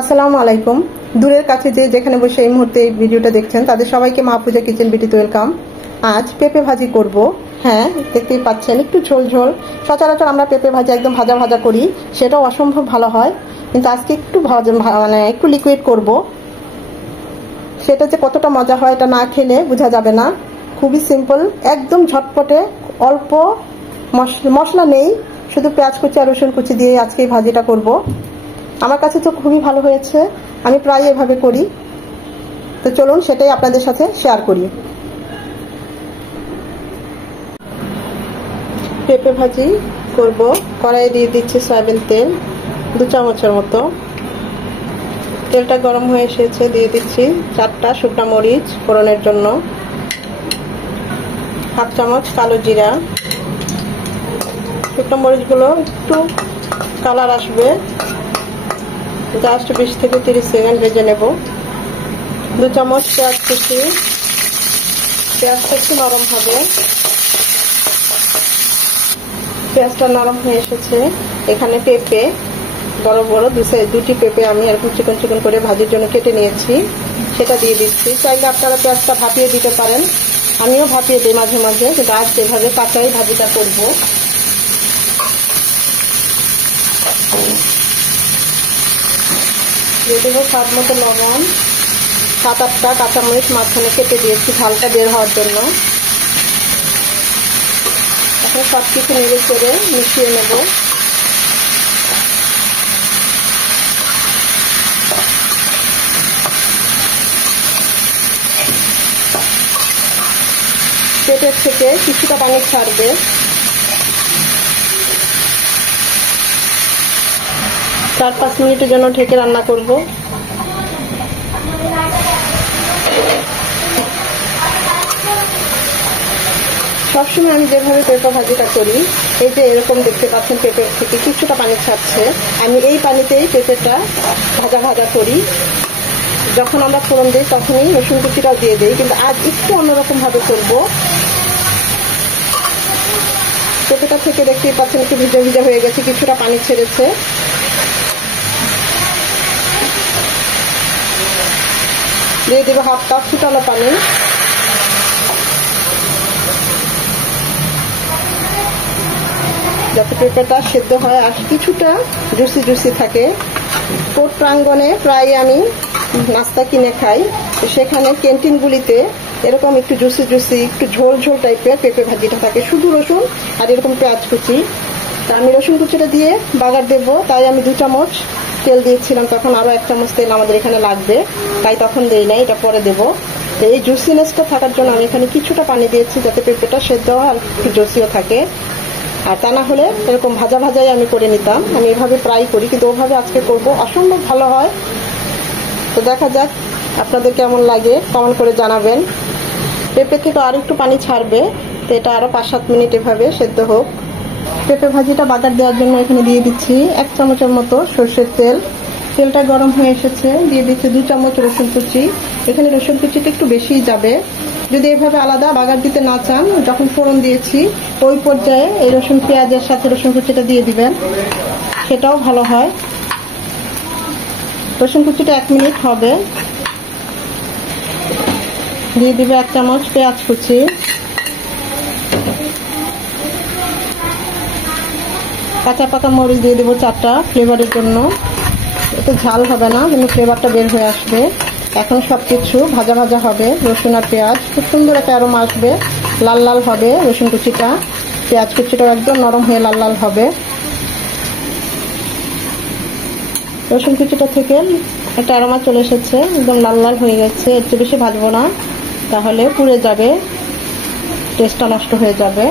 আসসালামু আলাইকুম। দূরের কাছে যে যেখানে বসে এই মুহূর্তে এই ভিডিওটা দেখছেন তাদের সবাইকে মাহফুজা কিচেন বিউটিতে ওয়েলকাম। আজ পেঁপে ভাজি করব। হ্যাঁ, দেখতেই পাচ্ছেন একটু ঝোল ঝোল। সচরাচর আমরা পেঁপে ভাজি একদম ভাজা ভাজা করি, সেটাও অসম্ভব ভালো হয়, কিন্তু আজকে একটু একটু লিকুইড করব। সেটা যে কতটা মজা হয় এটা না খেলে বোঝা যাবে না। খুবই সিম্পল, একদম ঝটপটে, অল্প মশলা নেই, শুধু পেঁয়াজ কুচি আর রসুন কুচি দিয়ে আজকে এই ভাজিটা করব। আমার কাছে তো খুবই ভালো হয়েছে, আমি প্রায় এভাবে করি। তো চলুন সেটাই আপনাদের সাথে শেয়ার করি। পেঁপে ভাজি করব। কড়াইয়ে দিয়ে দিচ্ছি সয়াবিন তেল 2 চামচের মতো। তেলটা গরম হয়ে এসেছে, দিয়ে দিচ্ছি 4টা শুকনা মরিচ ফোড়নের জন্য, 1/2 চামচ কালো জিরা। শুকনো মরিচগুলো একটু কালার আসবে, জাস্ট 20 থেকে 30 সেকেন্ড ভেজে নেব। 2 চামচ পেঁয়াজ কুচি। পেঁয়াজটা একটু নরম হবে। পেঁয়াজটা নরম হয়ে এসেছে। এখানে পেঁপে বড় বড় দুটি পেঁপে আমি এরকম চিকন চিকন করে ভাজির জন্য কেটে নিয়েছি, সেটা দিয়ে দিচ্ছি। চাইলে আপনারা পেঁয়াজটা ভাপিয়ে দিতে পারেন, আমিও ভাপিয়ে দিই মাঝে মাঝে, কিন্তু আজ যেভাবে কাঁচাই ভাজিটা করব। দিয়ে দেবো স্বাদ মতো লবণ। 7-8টা কাঁচামরিচ মাঝখানে কেটে দিয়েছি ঝালটা বের হওয়ার জন্য। এখন সব কিছু নেড়ে চেড়ে মিশিয়ে নেব। পেঁপের থেকে কিছুটা পানি ছাড়বে। 4-5 মিনিটের জন্য ঢেকে রান্না করব। সবসময় আমি যেভাবে পেঁপে ভাজিটা করি, এই যে এরকম দেখতে পাচ্ছেন পেঁপের থেকে কিছুটা পানি ছাড়ছে, আমি এই পানিতেই পেঁপেটা ভাজা ভাজা করি। যখন আমরা ফোড়ন দিই তখনই রসুন কুচিটাও দিয়ে দিই, কিন্তু আজ একটু অন্যরকম ভাবে করব। পেঁপেটা থেকে দেখতেই পাচ্ছেন একটু ভিজা ভিজা হয়ে গেছে, কিছুটা পানি ছেড়েছে। দিয়ে দেবো 1/2 কাপ ফুটানো পানি। যাতে পেঁপেটা সেদ্ধ হয় আর কিছুটা জুসি জুসি থাকে। কোর্ট প্রাঙ্গণে প্রায় আমি নাস্তা কিনে খাই, সেখানে ক্যান্টিনগুলিতে এরকম একটু জুসি জুসি একটু ঝোল ঝোল টাইপের পেঁপে ভাজিটা থাকে, শুধু রসুন আর এরকম পেঁয়াজ কুচি। তা আমি রসুন কুচিটা দিয়ে বাগার দেবো, তাই আমি 2 চামচ তেল দিয়েছিলাম, তখন আরও 1 চামচ তেল আমাদের এখানে লাগবে, তাই তখন দেই নাই, এটা পরে দেবো। এই জুসিনেসটা থাকার জন্য আমি এখানে কিছুটা পানি দিয়েছি, যাতে পেঁপেটা সেদ্ধ হয় আর একটু জুসিও থাকে। আর তা না হলে এরকম ভাজা ভাজাই আমি করে নিতাম, আমি এভাবে প্রায় করি, কিন্তু ওভাবে আজকে করব, অসম্ভব ভালো হয়। তো দেখা যাক আপনাদের কেমন লাগে, কমেন্ট করে জানাবেন। পেঁপে থেকে আর একটু পানি ছাড়বে, তো এটা আরো 5-7 মিনিট এভাবে সেদ্ধ হোক। পেঁপে ভাজিটা বাগার দেওয়ার জন্য এখানে দিয়ে দিচ্ছি 1 চামচের মতো সরষের তেল। তেলটা গরম হয়ে এসেছে, দিয়ে দিচ্ছি 2 চামচ রসুন কুচি। এখানে রসুন কুচিটা একটু বেশিই যাবে। যদি এভাবে আলাদা বাগার দিতে না চান, যখন ফোড়ন দিয়েছি ওই পর্যায়ে এই রসুন পেঁয়াজের সাথে রসুন কুচিটা দিয়ে দিবেন, সেটাও ভালো হয়। রসুন কুচিটা 1 মিনিট হবে। দিয়ে দিবে 1 চামচ পেঁয়াজ কুচি। কাঁচা পাকা মরিচ দিয়ে দেবো 4টা ফ্লেভারের জন্য, এতে ঝাল হবে না, কিন্তু ফ্লেভারটা বের হয়ে আসবে। এখন সবকিছু ভাজা ভাজা হবে, রসুন আর পেঁয়াজ, খুব সুন্দর একটা অ্যারোমা আসবে, লাল লাল হবে রসুন কুচিটা, পেঁয়াজ কুচিটাও একদম নরম হয়ে লাল লাল হবে। রসুন কুচিটা থেকে একটা অ্যারোমা চলে এসেছে, একদম লাল লাল হয়ে গেছে। এর চেয়ে বেশি ভাজবো না, তাহলে পুড়ে যাবে, টেস্টটা নষ্ট হয়ে যাবে।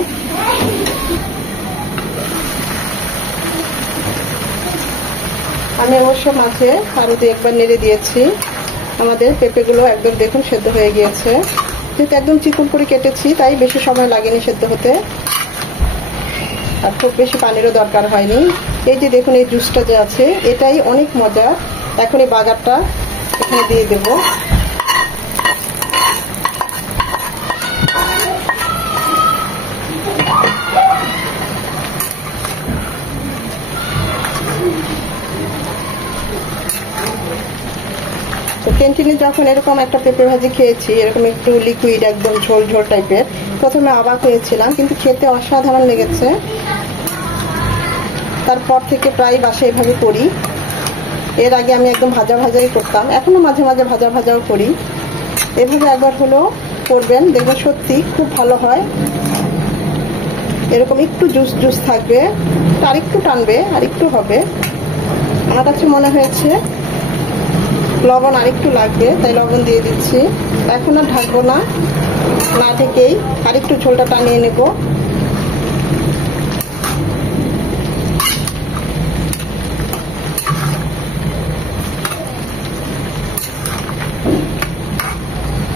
আমি অবশ্য মাঝে আরো 2-1 নেড়ে দিয়েছি। আমাদের পেঁপেগুলো একদম দেখুন সেদ্ধ হয়ে গিয়েছে, যেহেতু একদম চিকন করে কেটেছি তাই বেশি সময় লাগেনি সেদ্ধ হতে, আর খুব বেশি পানিরও দরকার হয়নি। এই যে দেখুন এই জুসটা যে আছে এটাই অনেক মজা। এখন এই বাগারটা এখানে দিয়ে দেবো। তো ক্যান্টিনে যখন এরকম একটা পেঁপে ভাজি খেয়েছি, এরকম একটু লিকুইড একদম ঝোল ঝোল টাইপের, প্রথমে অবাক হয়েছিলাম, কিন্তু খেতে অসাধারণ লেগেছে। তারপর থেকে প্রায় বাসায় এভাবে করি। এর আগে আমি একদম ভাজা ভাজাই করতাম, এখনো মাঝে মাঝে ভাজা ভাজাও করি। এভাবে একবার হলো করবেন, দেখবেন সত্যি খুব ভালো হয়। এরকম একটু জুস জুস থাকবে, আর একটু টানবে, আর একটু হবে। আমার কাছে মনে হয়েছে লবণ আর একটু লাগবে, তাই লবণ দিয়ে দিচ্ছি। এখন আর ঢাকবো না, না ঢেকেই আর একটু ঝোলটা টানিয়ে নেব।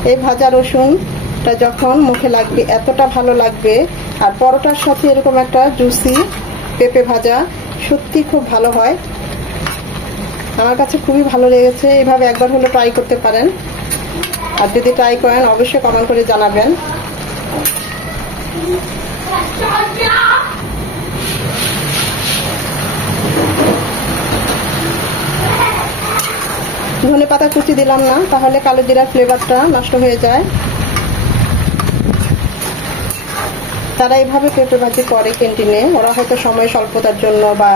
এই ভাজা রসুনটা যখন মুখে লাগবে এতটা ভালো লাগবে, আর পরোটার সাথে এরকম একটা জুসি পেঁপে ভাজা সত্যি খুব ভালো হয়। আমার কাছে খুবই ভালো লেগেছে। এভাবে একবার হলো ট্রাই করতে পারেন, আর যদি ট্রাই করেন অবশ্যই কমেন্ট করে জানাবেন। ধনেপাতা কুচি দিলাম না, তাহলে কালো জিরার ফ্লেভারটা নষ্ট হয়ে যায়। তারা এইভাবে পেঁপে ভাজি করে ক্যান্টিনে, ওরা হয়তো সময় স্বল্পতার জন্য বা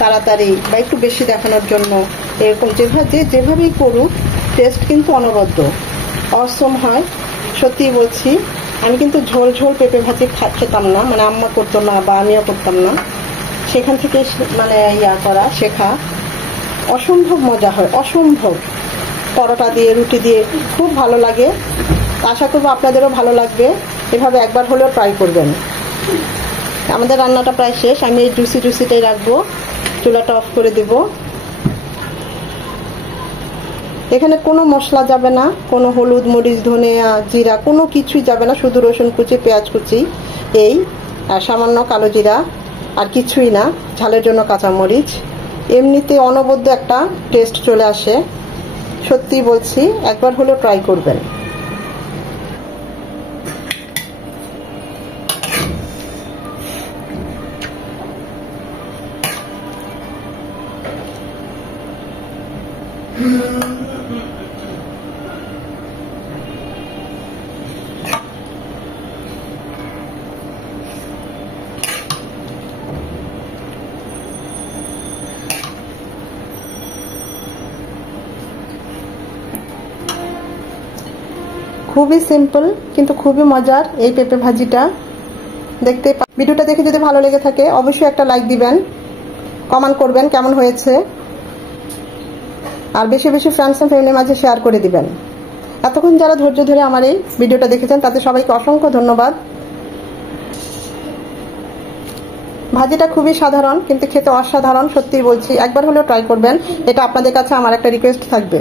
তাড়াতাড়ি বা একটু বেশি দেখানোর জন্য এরকম যেভাবেই করুক, টেস্ট কিন্তু অনবদ্য, অসম হয়। সত্যি বলছি, আমি কিন্তু ঝোল ঝোল পেঁপে ভাজি খেতাম না, মানে আম্মা করতো না বা আমিও করতাম না। সেখান থেকে মানে শেখা। অসম্ভব মজা হয়, অসম্ভব। পরোটা দিয়ে, রুটি দিয়ে খুব ভালো লাগে। আশা করবো আপনাদেরও ভালো লাগবে। এভাবে একবার হলেও ট্রাই করবেন। আমাদের রান্নাটা প্রায় শেষ, আমি এই জুসি জুসিটাই রাখবো। চুলাটা অফ করে দেব। এখানে কোনো মশলা যাবে না, কোনো হলুদ মরিচ ধনিয়া জিরা কোনো কিছুই যাবে না, শুধু রসুন কুচি পেঁয়াজ কুচি এই আর সামান্য কালো জিরা, আর কিছুই না। ঝালের জন্য কাঁচামরিচ, এমনিতে অনবদ্য একটা টেস্ট চলে আসে। সত্যি বলছি, একবার হলেও ট্রাই করবেন। খুবই সিম্পল কিন্তু খুবই মজার এই পেঁপে ভাজিটা। ভিডিওটা দেখে যদি ভালো লেগে থাকে অবশ্যই একটা লাইক দিবেন, কমেন্ট করবেন কেমন হয়েছে, আর বেশি বেশি ফ্রেন্ডস এন্ড ফ্যামিলির মাঝে শেয়ার করে দিবেন। এতক্ষণ যারা ধৈর্য ধরে আমার এই ভিডিওটা দেখেছেন তাদের সবাইকে অসংখ্য ধন্যবাদ। ভাজিটা খুবই সাধারণ কিন্তু খেতে অসাধারণ, সত্যি বলছি। একবার হলেও ট্রাই করবেন, এটা আপনাদের কাছে আমার একটা রিকোয়েস্ট থাকবে।